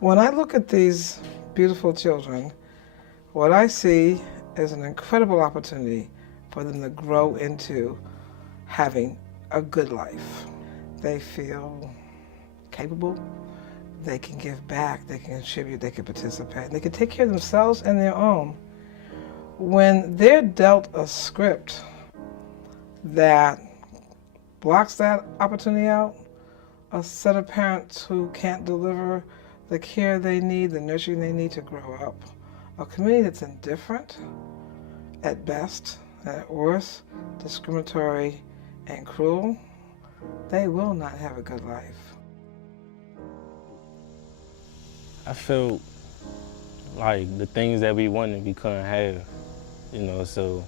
When I look at these beautiful children, what I see is an incredible opportunity for them to grow into having a good life. They feel capable, they can give back, they can contribute, they can participate, they can take care of themselves and their own. When they're dealt a script that blocks that opportunity out, a set of parents who can't deliver the care they need, the nurturing they need to grow up, a community that's indifferent at best, and at worst, discriminatory and cruel, they will not have a good life. I felt like the things that we wanted, we couldn't have, so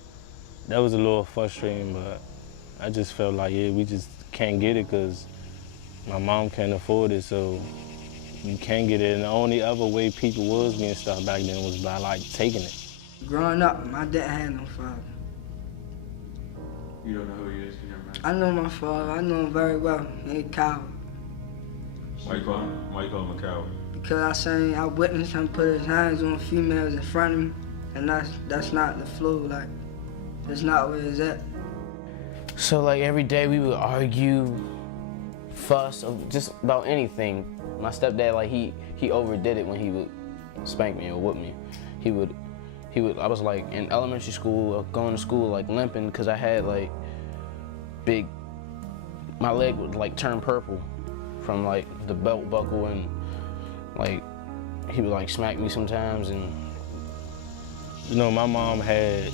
that was a little frustrating, but I just felt like, yeah, we just can't get it because my mom can't afford it, so you can't get it. And the only other way people was getting stuff back then was by, like, taking it. Growing up, my dad had no father. You don't know who he is? You never met him? I know my father. I know him very well. He's a coward. Why you call him a coward? Because I witnessed him put his hands on females in front of me, and that's not the flow. Like, that's not where it's at. So like every day we would argue, fuss, just about anything. My stepdad, like he overdid it when he would spank me or whip me. He would, I was like in elementary school, going to school like limping because I had like my leg would like turn purple from like the belt buckle, and like he would like smack me sometimes. And my mom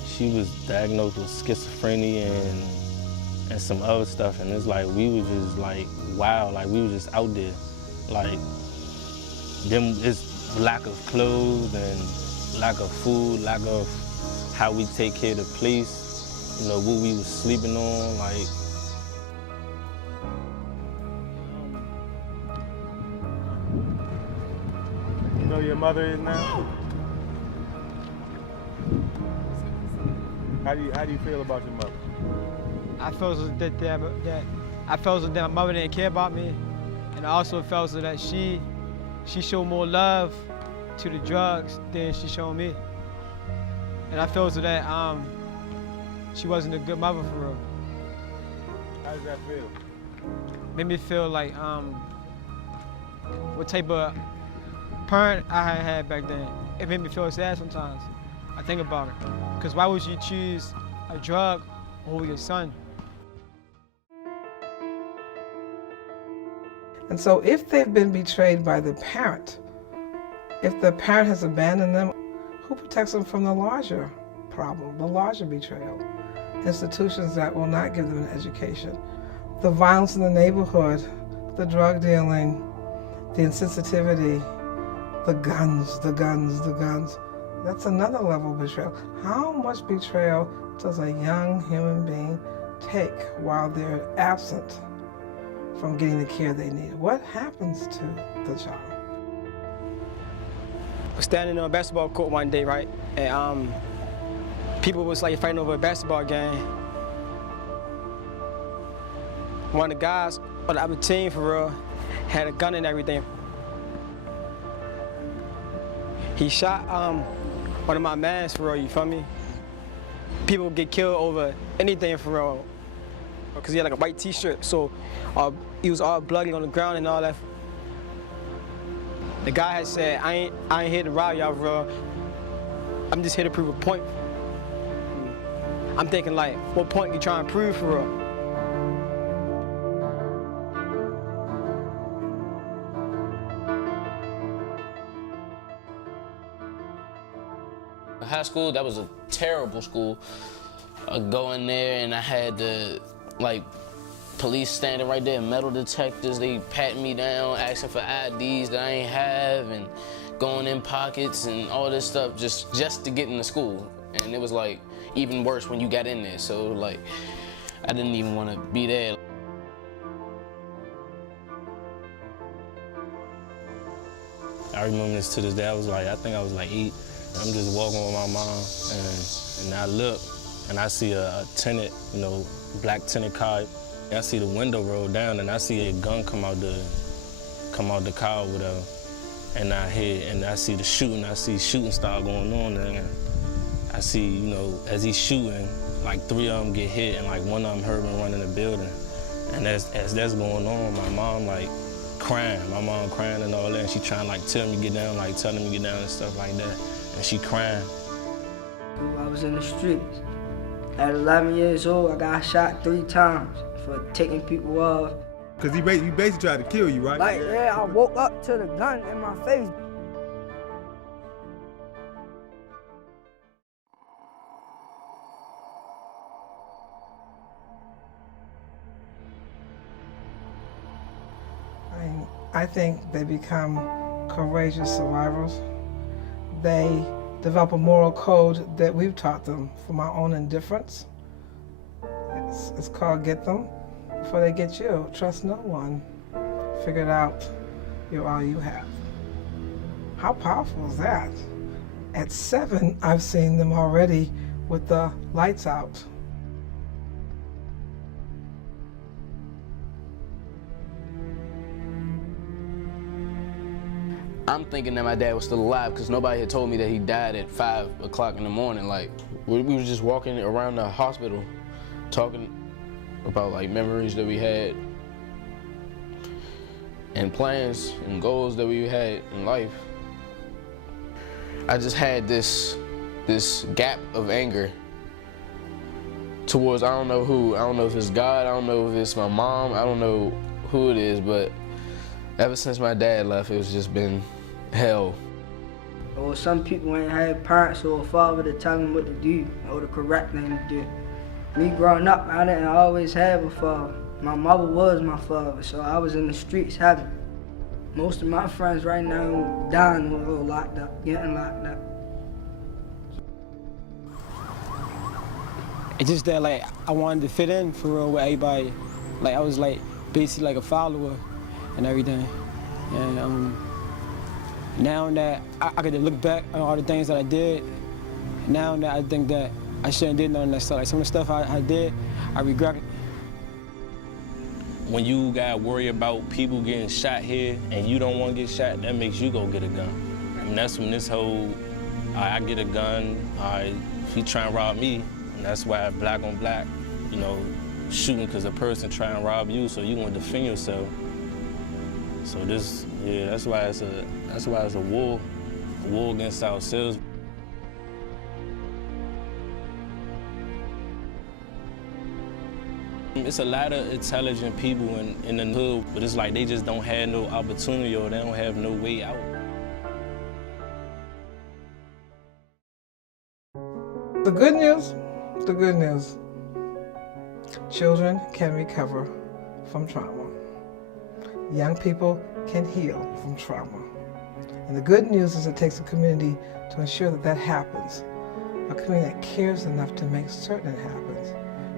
she was diagnosed with schizophrenia and some other stuff, and it's like we were just like, wow, like we were just out there. Like, it's lack of clothes and lack of food, lack of how we take care of the place, what we was sleeping on, like. You know your mother is now? How do you feel about your mother? I felt that my mother didn't care about me, and I also felt so that she showed more love to the drugs than she showed me. And I felt so that she wasn't a good mother for real. How does that feel? Made me feel like what type of parent I had back then. It made me feel sad sometimes. I think about it. Because why would you choose a drug over your son? And so if they've been betrayed by the parent, if the parent has abandoned them, who protects them from the larger problem, the larger betrayal? Institutions that will not give them an education. The violence in the neighborhood, the drug dealing, the insensitivity, the guns. That's another level of betrayal. How much betrayal does a young human being take while they're absent from getting the care they need? What happens to the child? I was standing on a basketball court one day, right? And people was like fighting over a basketball game. One of the guys on the other team, for real, had a gun and everything. He shot one of my mans, for real, you feel me? People get killed over anything, for real, because he had like a white t-shirt, so he was all bloody on the ground and all that. The guy had said, I ain't here to rob y'all, for real. I'm just here to prove a point. I'm thinking like, what point you trying to prove, for real? High school, that was a terrible school. I go in there and I had the police standing right there, metal detectors, they patting me down, asking for IDs that I ain't have, and going in pockets and all this stuff just to get into school. And it was like even worse when you got in there, so like I didn't even want to be there. I remember this to this day. I think I was like 8. I'm just walking with my mom, and I look, and I see a tinted, black tinted car. I see the window roll down, and I see a gun come out the car with and I see the shooting. I see shooting start going on, and I see, you know, as he's shooting, like 3 of them get hit, and like 1 of them hurt and run in the building. And as that's going on, my mom like crying. My mom crying and all that, and she trying like tell me get down, like telling me get down and stuff like that, and she crying. I was in the streets. At 11 years old, I got shot 3 times for taking people off. Cause he basically tried to kill you, right? Like, yeah, I woke up to the gun in my face. I think they become courageous survivors. They develop a moral code that we've taught them from our own indifference. It's called get them before they get you. Trust no one. Figure it out. You're all you have. How powerful is that? At 7, I've seen them already with the lights out. I'm thinking that my dad was still alive because nobody had told me that he died at 5 o'clock in the morning. Like, we were just walking around the hospital talking about like memories that we had and plans and goals that we had in life. I just had this gap of anger towards I don't know who. I don't know if it's God, I don't know if it's my mom, I don't know who it is, but ever since my dad left, it's just been hell. Or some people ain't had parents or a father to tell them what to do or the correct thing to do. Me growing up, I didn't always have a father. My mother was my father, so I was in the streets having. Most of my friends right now dying or locked up, getting locked up. It's just that like I wanted to fit in for real with everybody. Like I was like basically like a follower and everything. And now that I get to look back on all the things that I did, now that I think that I shouldn't did none of that stuff. Like some of the stuff I did, I regret it. When you gotta worry about people getting shot here and you don't want to get shot, that makes you go get a gun. And that's when this whole, I get a gun, if he try and rob me, and that's why black on black, you know, shooting because a person trying to rob you, so you want to defend yourself. So this, yeah, that's why it's a war against ourselves. It's a lot of intelligent people in the hood, but it's like they just don't have no opportunity or they don't have no way out. The good news, children can recover from trauma. Young people can heal from trauma. And the good news is it takes a community to ensure that that happens. A community that cares enough to make certain it happens,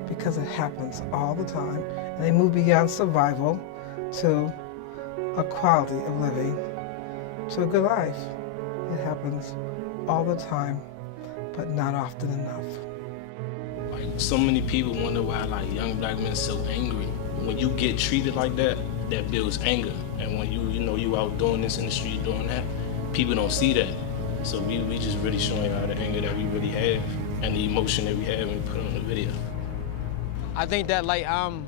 because it happens all the time. And they move beyond survival to a quality of living, to a good life. It happens all the time, but not often enough. Like, so many people wonder why like young black men are so angry. When you get treated like that, that builds anger. And when you out doing this in the street, doing that, people don't see that. So we just really showing out the anger that we really have and the emotion that we have when we put on the video. I think that like all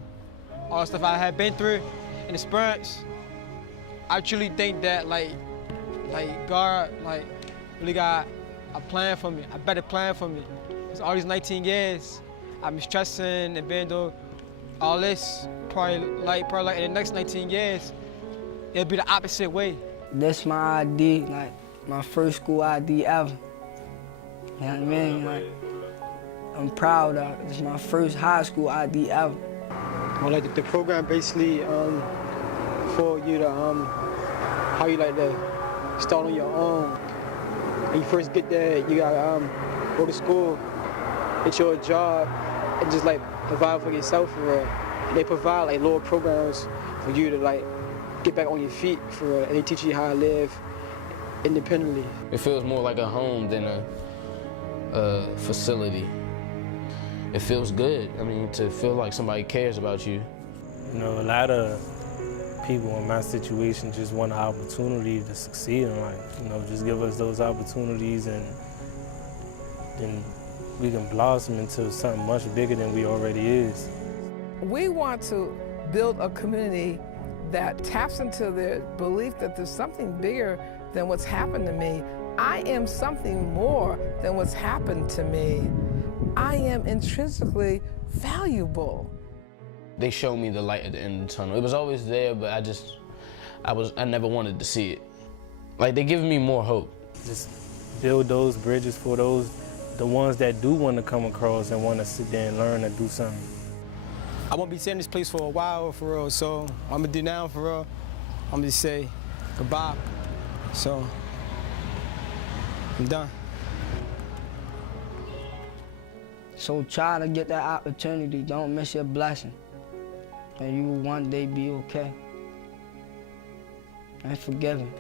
the stuff I had been through in the experience, I truly think that like God like really got a plan for me, a better plan for me. Because all these 19 years, I've been stressing and been through all this. Probably like in the next 19 years, it'll be the opposite way. This my ID, like my first school ID ever. You know what I mean? Like, I'm proud of it. It's my first high school ID ever. Well, like the program basically for you to how you like to start on your own. When you first get there, you gotta go to school, get your job, and just like provide for yourself for real. And they provide like little programs for you to like get back on your feet for real. And they teach you how to live independently. It feels more like a home than a facility. It feels good. I mean, to feel like somebody cares about you. You know, a lot of people in my situation just want an opportunity to succeed in life. You know, just give us those opportunities and then we can blossom into something much bigger than we already is. We want to build a community that taps into their belief that there's something bigger than what's happened to me. I am something more than what's happened to me. I am intrinsically valuable. They showed me the light at the end of the tunnel. It was always there, but I never wanted to see it. Like, they're giving me more hope. Just build those bridges for the ones that do want to come across and want to sit there and learn and do something. I won't be staying in this place for a while, for real, so what I'm gonna do now, for real, I'm gonna say goodbye. So, I'm done. So try to get that opportunity. Don't miss your blessing. And you will one day be okay and forgiven.